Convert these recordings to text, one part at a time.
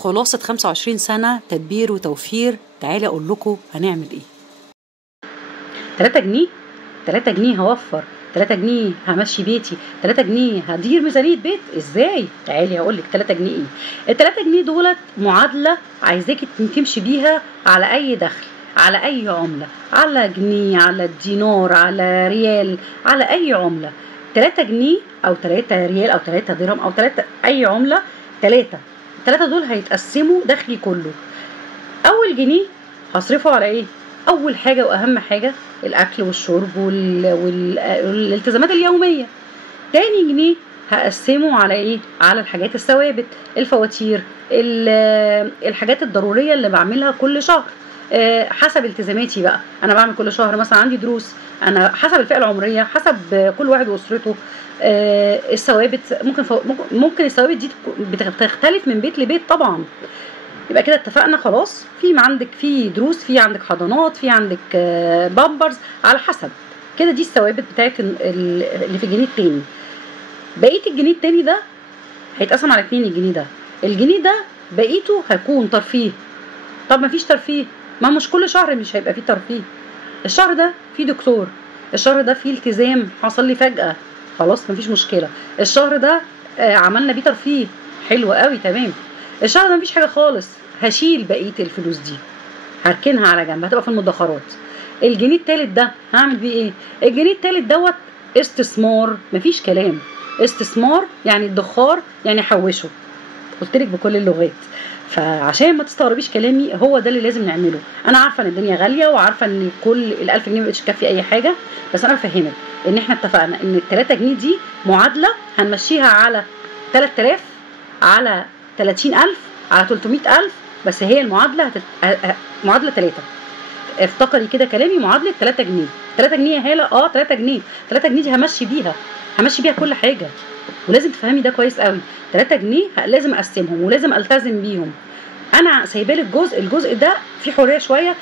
خلاصة 25 سنة تدبير وتوفير. تعالي أقول لكم هنعمل إيه. 3 جنيه 3 جنيه هوفر، 3 جنيه همشي بيتي، 3 جنيه هدير ميزانية بيت. ازاي؟ تعالي هقول لك 3 جنيه ايه. ال3 جنيه دولت معادلة عايزاكي تمشي بيها على أي دخل، على أي عملة، على جنيه، على الدينار، على ريال، على أي عملة. 3 جنيه أو 3 ريال أو 3 درهم أو 3 أي عملة، 3 دول هيتقسموا دخلي كله. أول جنيه هصرفه على إيه؟ أول حاجة وأهم حاجة الأكل والشرب والالتزامات اليومية. تاني جنيه هقسمه على إيه؟ على الحاجات الثوابت، الفواتير، الحاجات الضرورية اللي بعملها كل شهر حسب التزاماتي بقى. أنا بعمل كل شهر مثلا عندي دروس، أنا حسب الفئة العمرية، حسب كل واحد وأسرته. الثوابت ممكن الثوابت دي بتختلف من بيت لبيت طبعا. يبقى كده اتفقنا خلاص. في عندك في دروس، في عندك حضانات، في عندك بامبرز، على حسب كده. دي الثوابت بتاعت اللي في الجنيه التاني. بقيه الجنيه التاني ده هيتقسم على 2. الجنيه ده بقيته هيكون ترفيه. طب ما فيش ترفيه، ما مش كل شهر مش هيبقى فيه ترفيه. الشهر ده فيه دكتور، الشهر ده فيه التزام حصل لي فجأة، خلاص مفيش مشكلة. الشهر ده عملنا بيه ترفيه، حلو قوي تمام. الشهر ده مفيش حاجة خالص، هشيل بقية الفلوس دي، هركنها على جنب، هتبقى في المدخرات. الجنيه التالت ده هعمل بيه ايه؟ الجنيه التالت دوت استثمار، مفيش كلام. استثمار يعني ادخار، يعني حوشه. قلتلك بكل اللغات، فعشان ما تستغربيش كلامي هو ده اللي لازم نعمله. انا عارفه ان الدنيا غاليه، وعارفه ان كل ال1000 جنيه مبقتش تكفي اي حاجه، بس انا بفهمك ان احنا اتفقنا ان ال3 جنيه دي معادله هنمشيها على 3000، على 30000، على 300000. بس هي المعادله معادله 3. افتكري كده كلامي، معادله 3 جنيه. 3 جنيه يا هاله، 3 جنيه. 3 جنيه دي همشي بيها كل حاجه، ولازم تفهمي ده كويس قوي. 3 جنيه لازم اقسمهم ولازم التزم بيهم. انا سايبه لك الجزء ده فيه حريه شويه،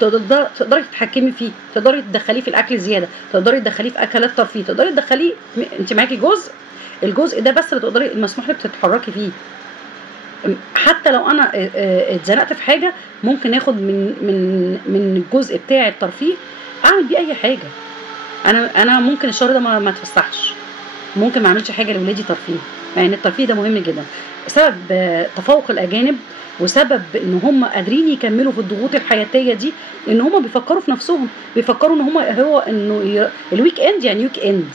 تقدري تتحكمي فيه، تقدري تدخليه في الاكل زياده، تقدري تدخليه في اكلات ترفيه، تقدري تدخليه. انت معاكي الجزء ده بس اللي تقدري، المسموح لك تتحركي فيه. حتى لو انا اتزنقت في حاجه ممكن اخد من الجزء بتاع الترفيه اعمل بيه اي حاجه. انا ممكن الشهر ده ما اتفسحش، ممكن ما اعملش حاجه لاولادي ترفيه، مع ان الترفيه ده مهم جدا. سبب تفوق الاجانب وسبب ان هم قادرين يكملوا في الضغوط الحياتيه دي ان هم بيفكروا في نفسهم، بيفكروا ان هو انه الويك اند يعني ويك اند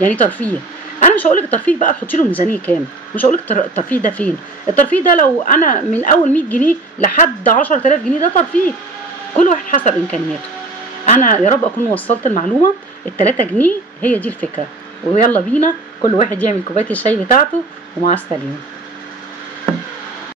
يعني ترفيه. انا مش هقول لك الترفيه بقى تحطي له ميزانيه كام، مش هقول لك الترفيه ده فين. الترفيه ده لو انا من اول 100 جنيه لحد 10000 جنيه ده ترفيه، كل واحد حسب امكانياته. انا يا رب اكون وصلت المعلومه. ال3 جنيه هي دي الفكره، ويلا بينا كل واحد يعمل كوبايه الشاي بتاعته، ومع السلامه.